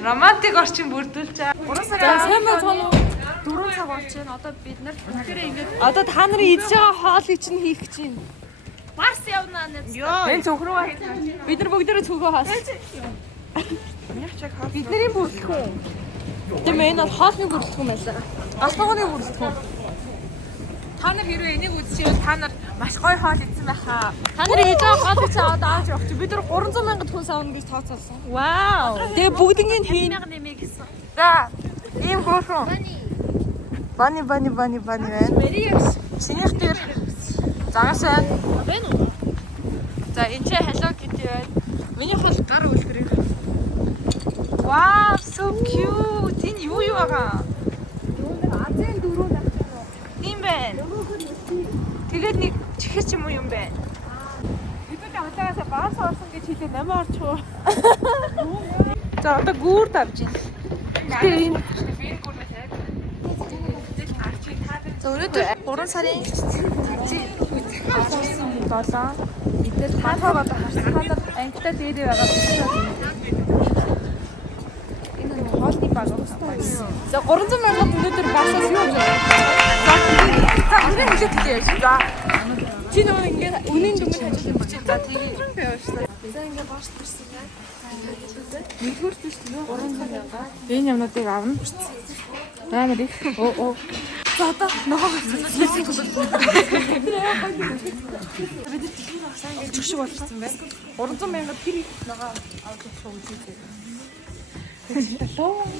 Романтик орчин бүрдүүлж байгаа. 3 сарын сайн байна уу? 4 цаг болж байна. Одоо бид нар тэгэхээр ингээд одоо та нарын идж байгаа хоолыг чинь хийх гэж байна. Барс явнаа нэз. Энэ цөхрөө бид нар бүгдээрээ цөхөө хаас. Бидний бүрэлдэхүүн. Тийм энэ бол хоолны бүрэлдэхүүн байлаа. Галбагны бүрэлдэхүүн. Та нар хэрвээ энийг үзчихвэл та нар маш гоё хоол идсэн байхаа. Та нар хийж байгаа хоолыг цаа одоо авч явах чи бид нар 300 сая хүн савна гэж тооцоолсон. Вау. Тэгээ бүгднийг хийн. Нэмээ гэсэн. За, ийм хөөрхөн. Бани байна. Чинийх дээр загасаа. Байна уу? За, энэ ч hello kitty байна. Миний хол гар үлгэрээ. Wow, so cute. Энэ юу байгаа? Азийн дөрөв авчихсан. Тийм байна. Тэгээд нэг чихэр ч юм уу юм байна. Бидний хатаагаас баас орсон гэж хэлээ 8 орчих уу? За одоо гүүрд авж байна. Тэгээд энэ за өнөөдөр 3 сарын 7 эдгээр таахаа одоо харсан. Та нар ангитай дээрээ байгаа биш үү? Энэ хоолны баг байна. За 300 мянган өнөөдөр басаас юу вэ? За ангийн хэлээд хэлээ. За чи нөгөө ингээд үнийн дүнгийн хажууд бичиж за тэгээ явуулсан. За ингээд бааш төрсөн яа. Нэгдүгээр төш 300 мянга. Энэ юмнуудыг авна. Амар их. Оо. За одоо ногоо хэлсэн. Бид тэгэхээр авсан гэж шиг болсон байна. 300 мянга тэр их ногоо авч явах гэж хэлээ.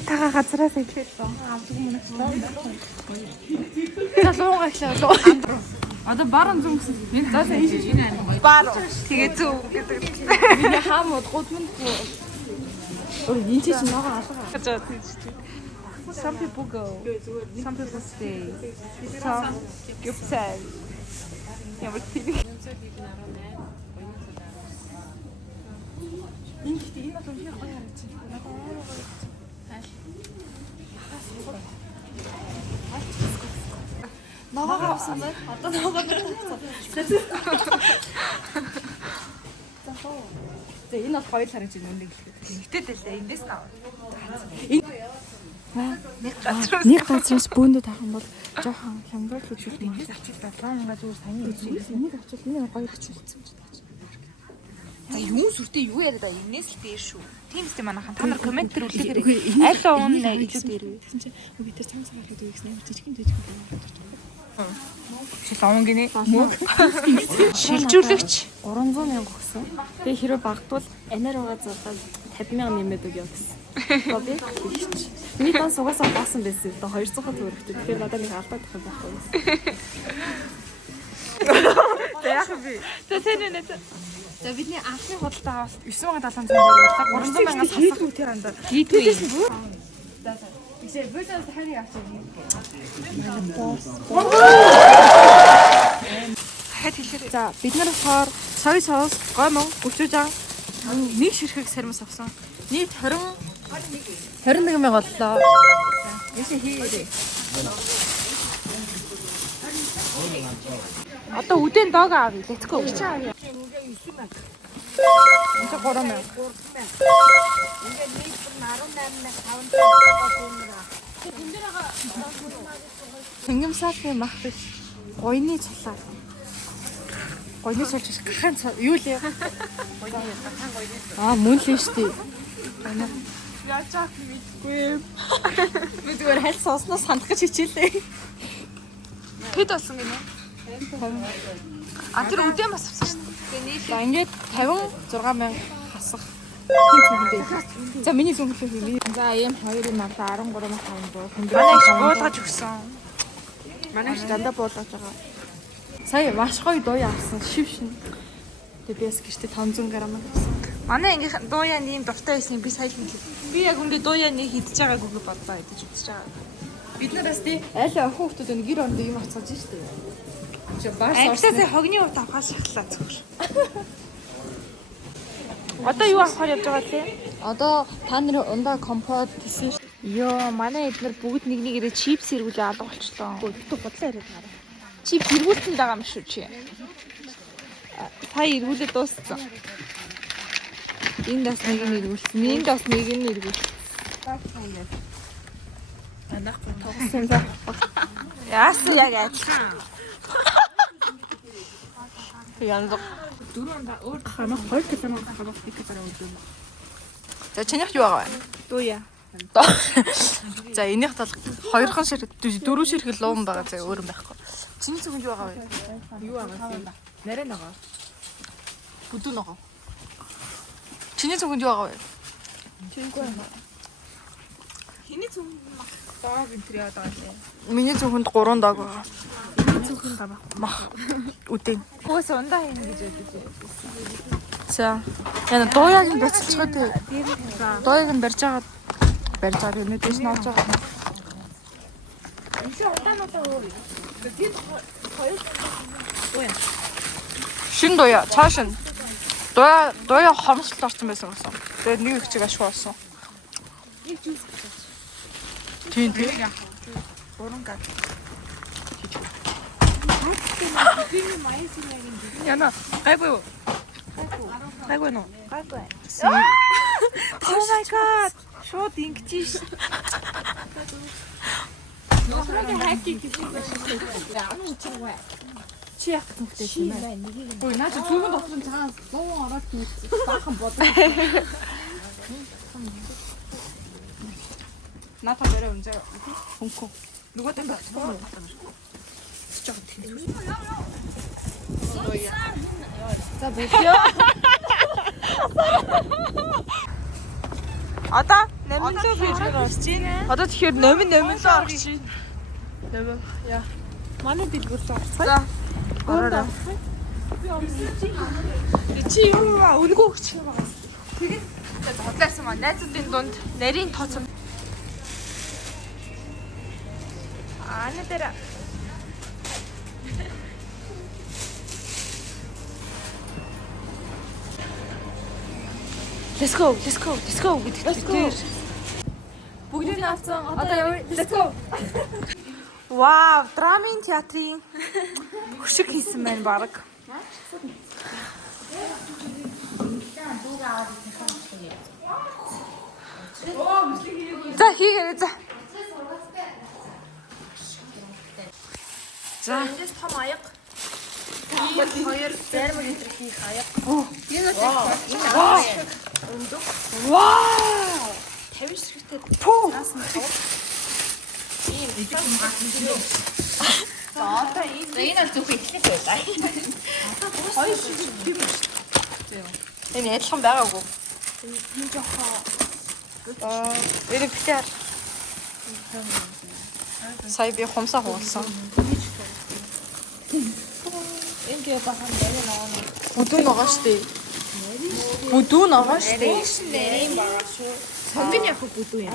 Тага газраас ирэхэд авдаг юм байна. Залуугаа ишлээ. Одоо баруун зүг гэсэн. За энэ баруун. Тэгээ зүг гэдэг. Миний хаамууд гудманд. Ой энэ чинь ногоо алга. За тийм. Some people go. Some people stay. Some you say. Ямар тийм. Энэ бол үнэхээр гоё харагдаж байна. Ногоо авсан байна. Одоо ногоо тавьсан. За энэ бол хоёр харагдаж байна үнэ гэлээ. Нэгтэй дэлээ эндээс тав. Нэг газраас бөөндөө таах юм бол жоохон хямдруулж үзүүлэх юм. Ачил 70000 зүгээр сайн гэж. Энийг авчвал энэ гоё авчихсан юм чинь. За юу сүртэй юу яриад байгаа юмнээс л дээр шүү. Тийм үстэй манайхан та нар комент дээр үлдээгээрэй. Аль оон илүү дээр вэ? Тэгсэн чинь бид тэр цамцаа гаргад үгүйс нэ жижигэн шил оон гинэ мөг шилжүүлэгч 300 мянга өгсөн. Тэгээ хэрэг багтвал анаар байгаа зургаад 50,000 нэмээд өгөө гэсэн. Бобби тийч. Миний тань сугасаа баасан байсан. Одоо 200 төгрөгтэй. Тэгэхээр надад нэг алдаад тах байхгүй. Яах вэ? Тэсэнэ. За бидний анхны худалдаа аваад 9,700 төгрөг боллоо. 300,000-аас хасах үү тэр андаа. Хийдвээ. За. Ишээ бүлээс хари авчих юм. Хэд хэлээ. За бид нар болохоор сая соус, гомон, гүчүүжан нэг ширхэг сармас авсан. Нийт 21,000 боллоо. Ишээ хийе. Одоо үдэн дог авъя. Let's go. Энд 3,000. Ингээд нийт 18,500 Тэнгэмсаалын мах биш. Гойны цулаа. Гойны цул биш. Гахаан юу лээ? Мөн л шүү дээ. Яачаах мэдгүй. Би зүгээр хальс сууснаас хандах гэж хичээлээ. Хэд болсон гинэ? Тэр үдэн бас авсан шүү дээ. За ингээд 56,000 хасах. За миний зөвхөн хийе. За ийм хоёрын мандаа 13,500. Манай их буулгаж өгсөн. Манай их дандаа буулгаж байгаа. Сая маш гоё дуу авсан. Шившин. Тэгээ биэс гэртээ 500 г авсан. Манай ингээ дуу яа нэм дуртай байсан би сая хэлээ. Би яг ингээ дуу яа нэг хидж байгаагүй бодлоо гэж үзэж байгаа. Бид нараас тий аль охин хүмүүс гэр оронд юм авцгааж штэ. Амтсаа хогны урт авахаа шахлаа зөвхөн. Одоо юу авахаар явж байгаа лээ? Одоо та нарын ундаа компот гэсэн. Йоо, манай эднэр бүгд нэг нэгээрээ чипс эргүүлээ алга болчлоо. Өдөртөө бодлоо яриад байгаа. Чипс эргүүлсэн байгаа юм шүү чи. Сая эргүүлээ дууссан. Энд бас нэг нь эргүүлсэн. Энд бас нэг нь эргүүлсэн. Анахгүй тоглосон за. Яасан яг адилхан. Янз. Дөрөв өөр хамаа 2 км хамаа 1 км өргөн. За чинийх юу байгаа вэ? Дууя. За энийх тал 2хан ширхэг 4 ширхэг луун байгаа зэ өөр юм байхгүй. Чиний зүгэнд юу байгаа вэ? Юу байгаа вэ? Нарай нөгөө. Бүдүү нөгөө. Чиний зүгэнд юу байгаа вэ? Чинийгүй юм. Хиний зүгэнд дог энтри яадаг юм. Миний зүгэнд 3 дог байгаа. Миний зүгэнд гамаа. Мах. Үдэн. Хөөс ундаа хин гэж бодож. За. Яна дууяг нь бяцалчихад дууяг нь барьж байгаа юм дэс нууж байгаа. Энд удаануудаа өөр. Тэгээд хоёр дууя. Шин дууя, цааш нь. Дууя хомсолт орсон байсан гэсэн. Тэгээд нэг их чиг ашиг болсон. Нэг жүүс. Тийм. 3 гад. Яна, гайгүй юу? Гайгүй нөө. Гайгүй. Oh my god. Шууд ингэж ш. Нөхрөгийн хайки гэсэн юм шиг. Яа, үгүй. Чи яах гэсэн юм бэ? Ой, наа чи зүгэн дотор нь цаана 100 ороод баахан бодоо. Ната бэрэ үнзээ. Хөнхөө. Нөгөө тань багтсан. За бүхё. Одоо номинлоо хийж орж байна. Одоо тэгэхээр номинлоо орж байна. Номин яа. Манай дэлгүүрлээ орцгоо. За. Ороо. Чи юу өнгөө өгч юм байгаа. Тэгээд бодлаасан маа найзуудын дунд нарийн тооцоо. Ана дээр. Let's go гэдэг дээр. Бүгдийг авсан. Одоо явъя. Let's go. Вау, драмын театрын хөшиг хийсэн байна баг. За хийгээрэй за. За. Эндээс том аяг. Хоёр зарим литр хийх аяг. Энэ Вау! 50 ширхэгтэй. Пүү. Ийм их юм гацсан. За одоо энэ бол зөвхөн эхлэх байлаа. Хоёр ширхэг юм шүү. Энэ адилхан байгаагүй. Энэ жоохон Эрэгтэй. Сая би хумсаа хуулсан. ингээ бахан нэрээ наваа. Бүдүүн байгаа штэ. Бүдүүн байгаа штэ. Нэрийн байгаа шүү. Сонгон яг бүдүү юм.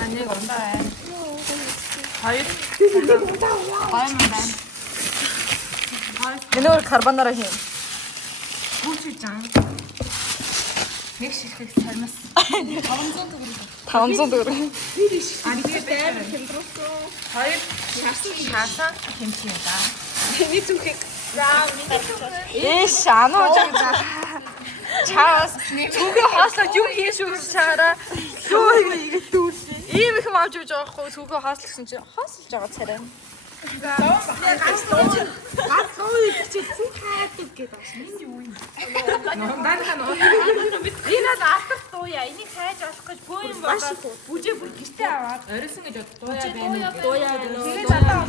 Аниг ундаа байна. Хоёр. Хоёр байна. Энэгээр карбонараа хийн. Хүүчи жан. Нэг ширхэг сармас. 500 төгрөг. Аниг дээр хэмдрүүлсэн. Хоёр шаасан хэмжээ юм да. Миний зүхийг Эш анууж байгаа. Чаас зүгээ хааслаад юу хийш үү чаараа. Юу хийгээд дүүл. Ийм их авч явж байгаа хгүй зүгээ хааслах гэсэн чинь хаасалж байгаа царай. Энэ алах дууя. Энийг хайж олох гэж бөө юм байгаа. Бүжээ бүр гэртээ аваад орилсон гэж дууя байна. Дууя гэнэ. Тэгээд одоо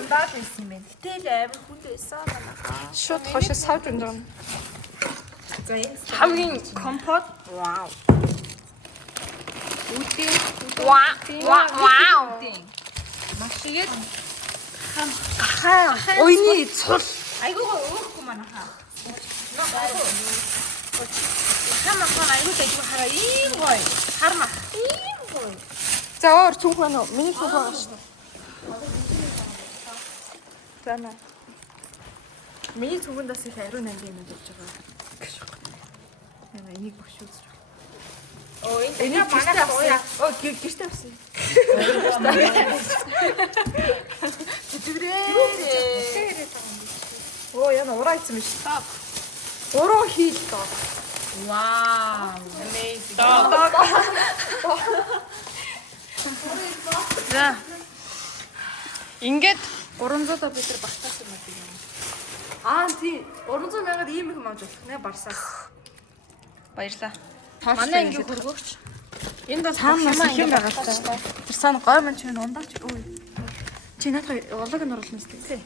ундаад байсан юм байна. Гэтэл амар хүнд байсан манайхаа. Шууд хошоо савж унж байгаа. За энэ Хамгийн компот. вау. Үтэн. Вау. Машигэд Ойны цул. айгуугаа өөрөхгүй манайхаа. Хамаахан айгуутай юу хараа ийм гоё. Хармах. Ийм гоё. За өөр цүнх байна уу? Миний цүнх байгаа шүү. За нэ. Миний цүнхэндээс их ариун ангийн юм болж байгаа. Яна энийг багш үзэж. Оо энэ манай дууя. Оо гэртээ авсан. Зүгрээ. Оо яна ураа ийцэн биш. Уруу хийл доо. Вау. Amazing. Ингээд 300 бид нар багтаасан юм байна. Тийм 300 мянгаад ийм их маж болох нэ Барсаас. Баярлаа. Манай ингээ хөргөөч. Энд бол цаанаас их юм байгаа л та. Тэр цаана гой мань чинь ундаач. Үй. Чи надад улаг нь оруулна үстэй. Тий.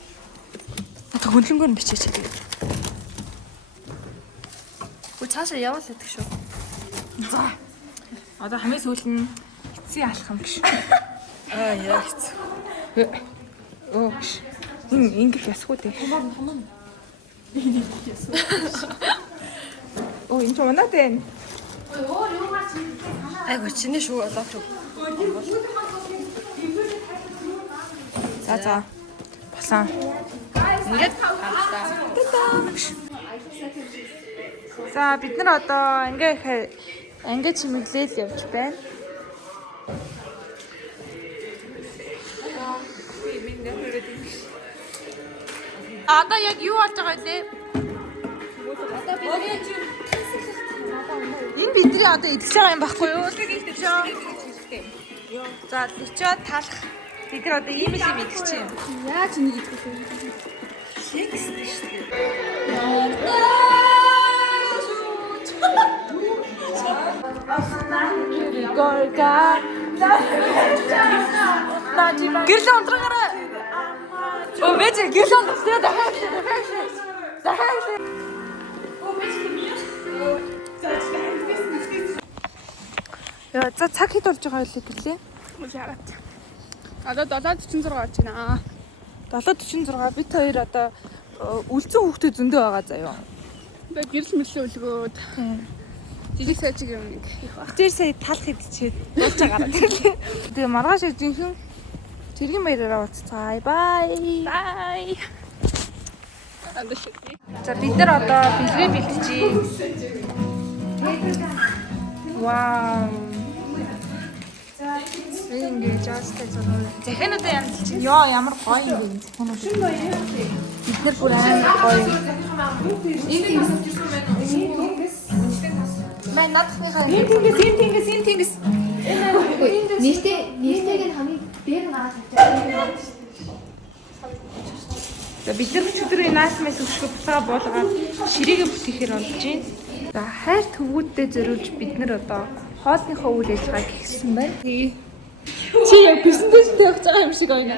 Надад хөндлөнгөөр нь бичээч тэгээд. Үгүй цаашаа явал гэдэг шүү. За. Одоо хамгийн сүүл нь эцсийн алхам гэж. Яа хэцүү. Ингэх ясгүй дээ. Энд унаад байна. Айгу чиний шүү болооч. За. Басан. Ингээд хамтаа. За бид нар одоо ингээд чимэглээл явж байна. Одоо яг юу болж байгаа вэ? Энэ бидний одоо идэж байгаа юм байхгүй юу? За тийчээ талах. Бид нар одоо ийм юм идэх чинь. Яаж энийг идэх вэ? Секс шүү дээ. Гэрлээ унтрагаараа. Бэж гэрлээ унтрагаараа дахиад. Яа, за цаг хэд болж байгаа вэ гэрлээ? Хараад. Одоо 7:46 болж байна. 7:46 бит хоёр одоо үлзэн хүүхдэд зөндөө байгаа заяа. Одоо гэрэл мэрлээ үлгөөд. Жижиг сайжиг юм нэг их баг. Тэр сая талх идчихэд болж байгаараа тийм. Тэгээ маргааш жинхэнэ цэргийн баяраараа уулзцаая. Бай. За бид нар одоо бэлгээ бэлтжээ. Вау. Ингээ жаастай зураг. Захиануудаа янзлж чинь ёо ямар гоё юм бэ захианууд. Бид нар бүр амар гоё. Мэн надхныхаа Синтингс. Нийтэйг нь хамгийн дээр гараад тавьчихсан. За бид нар өчигдөр наасмаас өшгөө бутаа буулгаад ширээгээ бүтэхээр болж байна. За хайр төвгүүдтэй зориулж бид нар одоо хоолныхоо үйл ажиллагаа хийсэн байна. Чи яг бизнес тавьж байгаа юм шиг байна.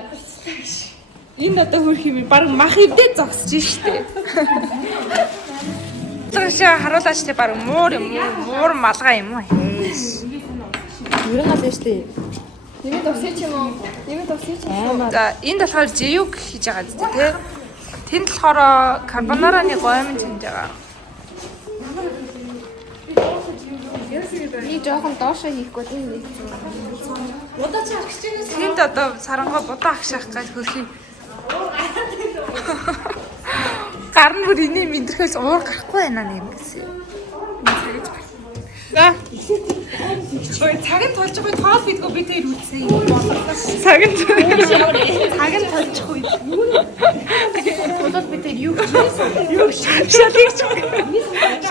Энэ одоо хөрх юм баг мах ивдээ зогсож штэ. Тэгшээ харуулаач те баг муур малгай юм уу? Үрэн гал штэ. Нэмээд тусч юм уу? За энд болохоор жиюг хийж байгаа зү те. Тэнд болохоор карбонараны гомж хийж байгаа. Би жоохон доошоо хийхгүй тийм нэг. Удаа чи агч чигээс тэнд одоо сарангой будаа агшаах гэж хөрхий. Гар нь бүр инээ мэдрхээс уур гарахгүй байна нэг гэсэн. За. Ой цаг нь толж байгаа тоол бидгөө би тэр үтсэн юм болоо. Цаг нь толж байгаа. Бодол би тэр юу шалыг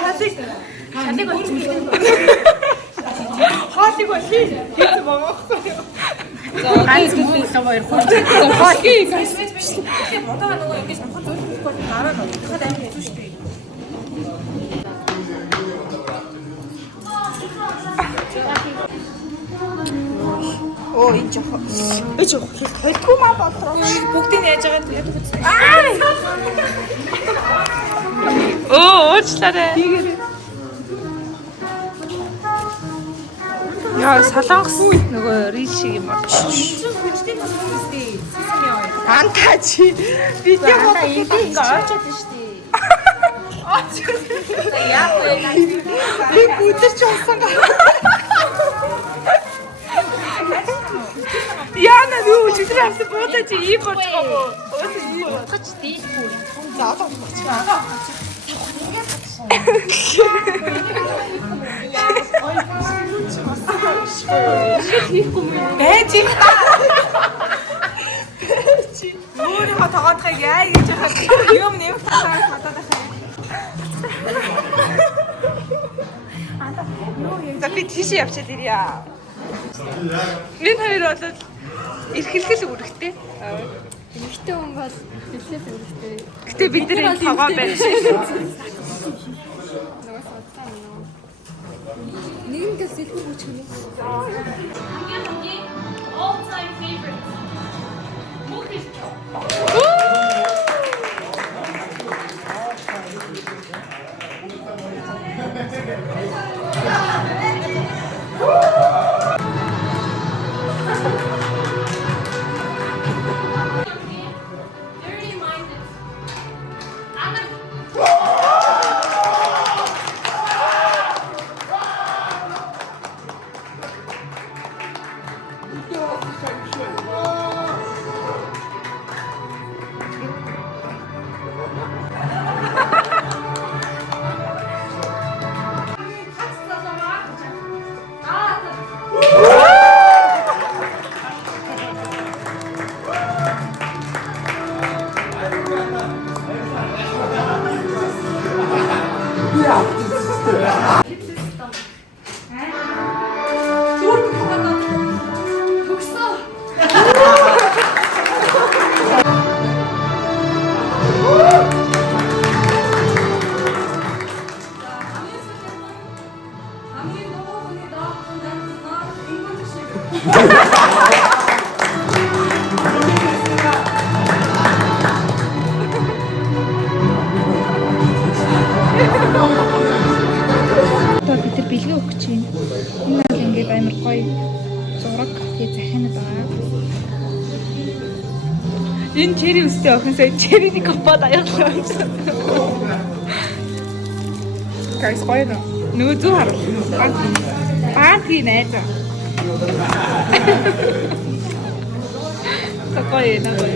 олчих. Хоолыг олчих. Хэцүү бомоохгүй юу? Ганц мөнгө хоёр хурд. Хоолыг гэж биш. Модоо нөгөө ингэж нөхөд зөвлөхгүй дараа нь дахиад амар хэцүү шүү дээ. Оо энэ жоо хэлтгүй маа болроо. Бүгдийг яаж байгаа нь яг үзсэн. Уучлаарай. Яа солонгос нөгөө рил шиг юм бол. Антаачи видео бодох ингээ очоод штий. Яа вэ? Би бүдэрч болсон гоо. Яна юу читрээ авсан буудаа чи ийм болж байгаа мó. Ууч тийхгүй. За одоо болчихлоо. Бэжи. Өөрөө тоогоохыг яа гэж байгаа юм нэм хатаад байгаа. За би тийш явчихад ирье. Энэ хоёр бол эрхэлхэл үүрэгтэй. Ихтэй хүн бол хэлээ хэрэгтэй. Гэтэ бид нар энэ цагаан байх шиг. Нэгэнтэй сэлбэг үчгэнэ. All time favorite. Мухишчо. Dirty minded. Одоо бид нар бэлгээ өгч чинь. Энэ бол ингээд амар гоё зураг тэгээ захианад байгаа. Энэ чери үстэй охинсоо чериний копод аяглаа. Guys, гоё нөө. Нөгөө зүг хар. Бааки найз. Гоё наа.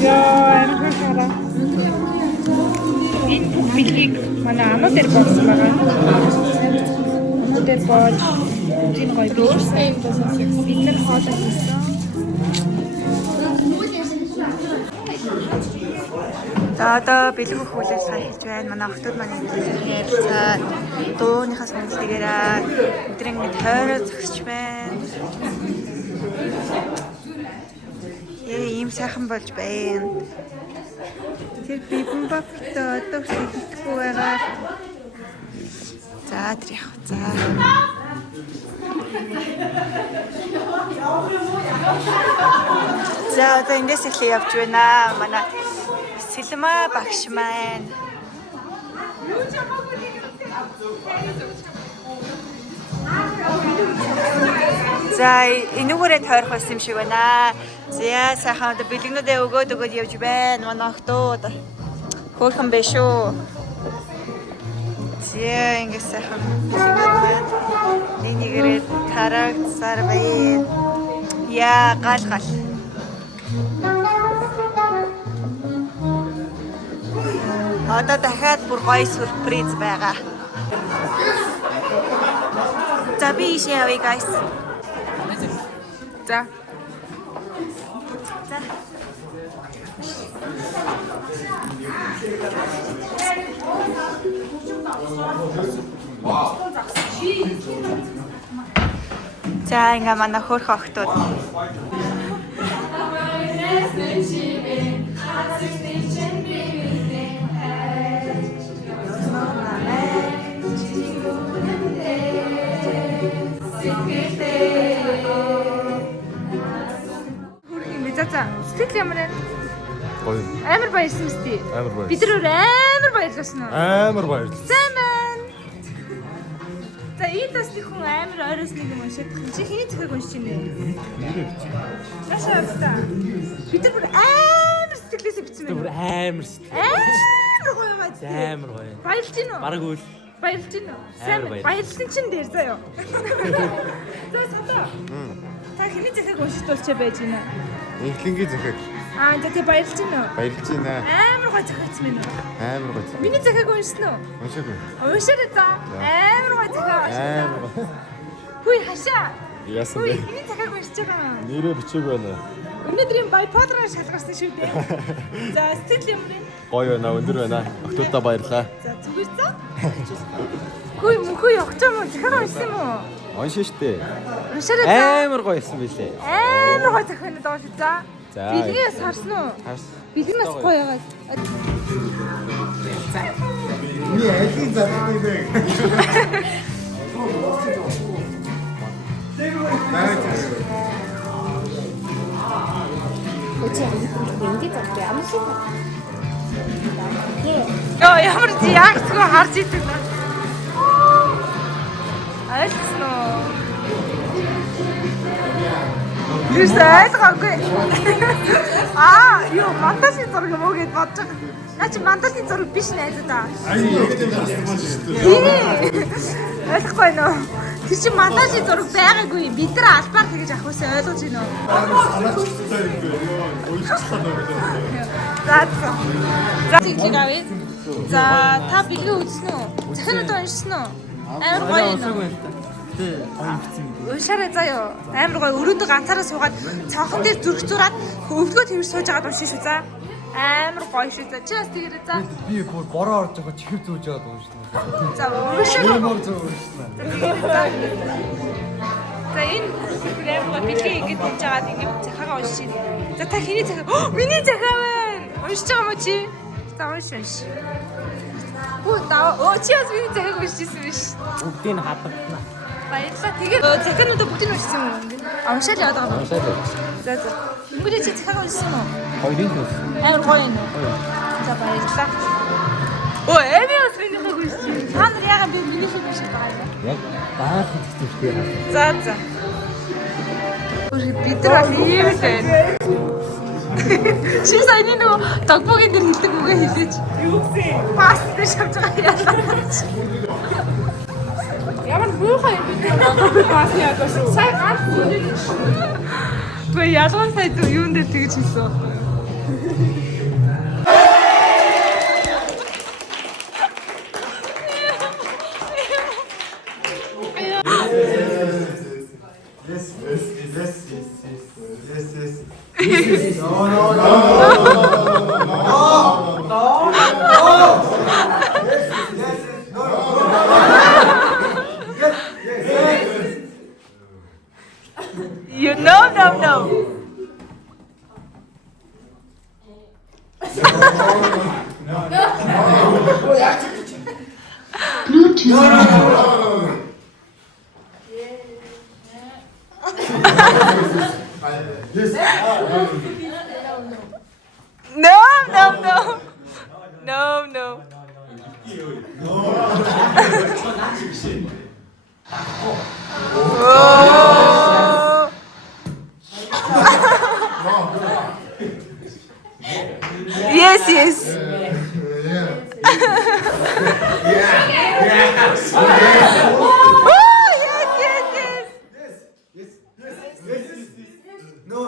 Яа, энэ хараа. Энэ бэлгийг манай амаа дээр болсон байгаа. Амаа дээр бод. Энэ гоё бэлэг. Бид нар хоолой хийсэн. За одоо бэлгүүх үйл ажиллагаа хийж байна. Манай охтууд маань ярьцаа дууныхаа сонголтыгээрээ өдөр ингэ тойроо зогсож байна. Ийм сайхан болж байна. Тэр бибэмбаптай одоо хэлэхгүй байгаа. За тэр яах вэ? За. За одоо эндээс эхлэе явж байна. Манай Сэлмэ багш маань. За энүүгээрээ тойрох байсан юм шиг байна. За сайхан одоо бэлгнүүдээ өгөөд явж байна. Манай охтууд хөөрхөн биш үү? За ингэ сайхан бэлгнүүд байна. Нэгээрээ тарагцаар байна. Яа гал. Одоо дахиад бүр гоё сюрприз байгаа. За би ийшээ явъя guys. За. За ингээ манай хөөрхөн охтууд. За сэтгэл ямар вэ? Гоё. Амар баярсан мэт. Амар баяр. Бид нар амар баярлсан уу? Амар баярлалаа. Сайн байна. За ийдас нэг хүн амар ойроос нэг юм уншаад байгаа. Чи хэний зохиог уншиж байна? Яшаа та. Бид нар бүр амар сэтгэлээсээ бичсэн байна. Бүр амар Амар гоё юм аа. амар гоё. Баярлж гин үү? Бараг үл. Баярлж гин үү? Сайн Амар баярлсан чинь дээр заяа. За сата. Та хэний зохиог уншиж дуусчаа байж гинэ. Инхлингийн захиаг За тий баярлж гин үү? баярлж байна. Амар гоё зохиогч минь үү? Амар гоё. Миний зохиог уншсан уу? Уншаагүй. Уншаад за. Амар гоё зохиог уншсан. Амар гоё. Хүй хашаа. Яасан Хүй бэ? миний зохиог уншиж байгаа. Нэрээ бичээг байна. Өнөөдрийн байпадраа шалгарсан шүү дээ. За сэтгэл юм бэ? Гоё байна, өндөр байна. Октоудаа баярлаа. За зүгээр за. Хүй мөхөө явах юм уу? Зохиог уншсан юм уу? Уншаа штэ. Уншаад за. Амар гоё байсан билээ. Амар гоё зохиог доо шүү за. За. Бэлгээс харсан уу? Бэлгээс гоё яагаад. Миний айлын зарны бэ. Яа ямар яг зөв харж идэг наа. Айлсан уу? Юусайгаагүй. Юу монтажын зураг юм уу гэж бодож байгаа. Наа чи монтажын зураг биш найзаа та. Ойлгохгүй нөө. Тэр чи монтажын зураг байгаагүй. Бид нар албаар тэгэж авах байсан ойлгож байна уу? За тийм авъя. За та бэлгээ үзсэн үү? Захианууд уншсан уу? Амар гоё юм. Уншаарай заяа. Амар гоё өрөөдөө ганцаараа суугаад цонхон дээр зүрх зураад өвдгөө тэрс сууж байгаад уншиж шүү за. Амар гоё шүү за. Чи бас тэгэрэй за. Би бүр бороо орж байгаа чихэр зүүж яваад уншсан. За уншаа. За энэ амар бэлгээ ингэж хийж байгаад ингэ захаага уншиж. За та хэний захаа? Миний захаа байна. Уншиж байгаа мó чи? За унш. Оо чи бас миний захааг уншижсэн биш. Бүгдийг хадгална. Баярлалаа. Тэгээд захиануудаа бүгдийг уншсан юм уу? Уншаад яваад байгаа юм. Уншаад. За. Өнгөрөө чи захааг уншсан уу? Хоёрын төс. Амар гоё юм. За баярлалаа. Оо эмээс миний хаг уншсан. Та нар яагаад би миний хаг уншиж байгаа юм? Яг баах хэвчтэй хаа. За. Бид нар ийм дээ. Чи сайн нэг тогбогийн дээр хэлдэг үгээ хэлээч. Юу гэсэн? Паст дээр шавж байгаа яалаа. Ямар буухай бид нар паст яагаа шүү. Сая ганц үнийг. Тэгвэл ялган сая юун дээр тэгж хэлсэн байхгүй юу? You no. No. Oh. Yes. Oh, yes. No.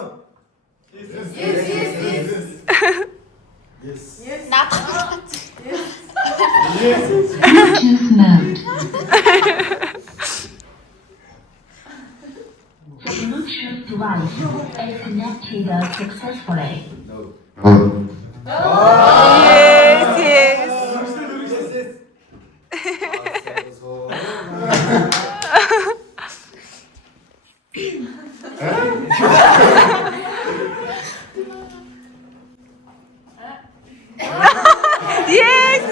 Bluetooth mode. The Bluetooth device is connected successfully. Yes.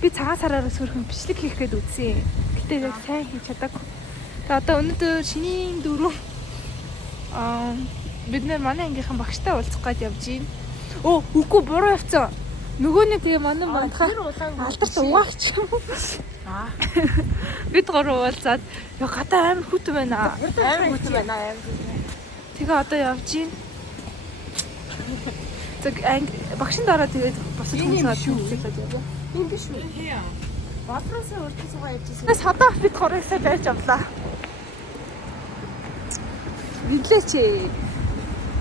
Би цагаан сараар сөрхөн бичлэг хийх гээд үзсэн. Гэтэ яг сайн хийж чадаагүй. Тэгээ одоо өнөөдөр шинийн дөрөв бид нэр манай ангийнхан багштай уулзах гээд явж байна. Үгүй буруу явцсан. Нөгөө нэг манай мандахаа алдарт угаагч юм. Бид гурав уулзаад яа гадаа амар хүтэн байна. Амар хүтэн байна. Тэгээ одоо явж гин. Тэг багшин дараа тэгээд босож хүмүүсээ хэлээд яваа. Энэ биш үү? Батрасаа урд цугаа явж ирсэн. Садаа бид гурваасаа байж авлаа. Бидлээч.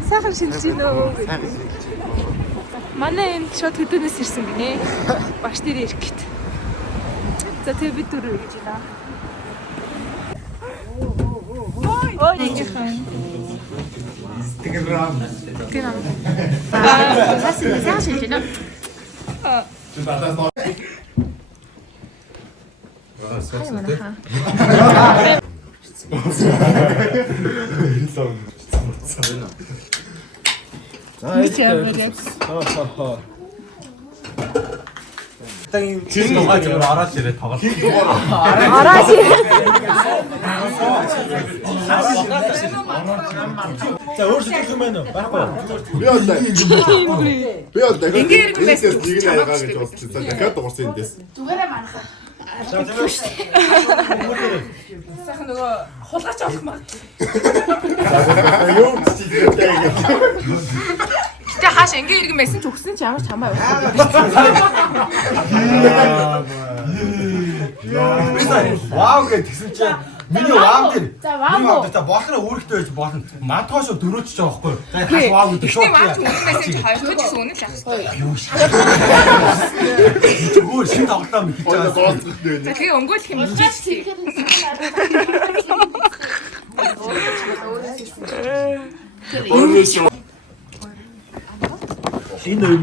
Сайхан шинжиж нөө. Манай энэ шууд хөдөөнөөс ирсэн гинэ. Багш нэр ирэх гэт. За тэгээ бид дөрөв гэж байна. Ой, яахан. Instagram. Гэнэ. 사실 이상하신 줄 지금 너가 지금 알았지, 다 같이. 자, өөрсдөө хэлмээр байхгүй. Би одоо дахиад ингээд нэг яагаад гэж бодчихсон. Дахиад дуурсан юм дэс. Зүгээрээ манах. Сайхан нөгөө хулгайч авах маа. Юу ч тиймэрхүү яг. Гэтэ хааш ингээ иргэн байсан ч өгсөн ч ямар ч хамаа явах. Вау гэсэн чинь миний вау гэн. Миний одоо болохоо үүрэгтэй байж болно. Матхоошо дөрөөч байгаа байхгүй. За хаш вау гэдэг шууд. Тийм аа ч өгсөн байсан ч хоёр ч үнэн л ах. Юу шаа. Өөр шин тоглоом хийж байгаа. За тэгээ өнгөөлөх юм хийж чи. Энэ юм.